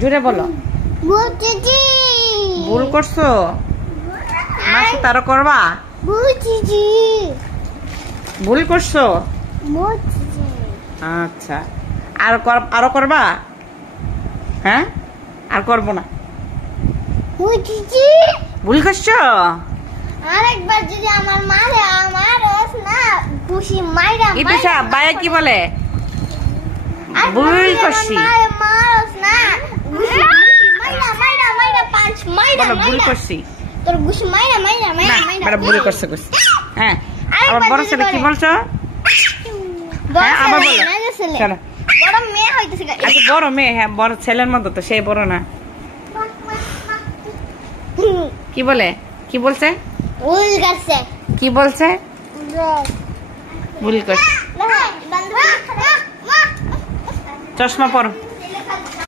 জোরে বলো। ভুল করছো, মাসুদ আরো করবা? ভুল করছো, আচ্ছা। আরো করবা? হ্যাঁ, আর করবো না। ভুল করছো? আরেকবার যদি আমার মারে আমার না খুশি মাইরা ইতিশা ভাইয়া কি বলে? ভুল করছি, মারস না মাইরা মাইরা মাইরা পাঁচ মাইরা বলো ভুল করছি। তোর খুশি মাইরা মাইরা মাইরা মাইরা ভুল করছে। হ্যাঁ, আবার বড় ছেলে কি বলছো? হ্যাঁ, আবার বলো। চলো, বড় মেয়ে হইতেছে। আচ্ছা, বড় মেয়ে, হ্যাঁ বড় ছেলের মতো তো, সেই বড় না। কি বলে? কি বলছে? ভুল করছে। কি বলছে? ভুল করছে। চশমা পরো।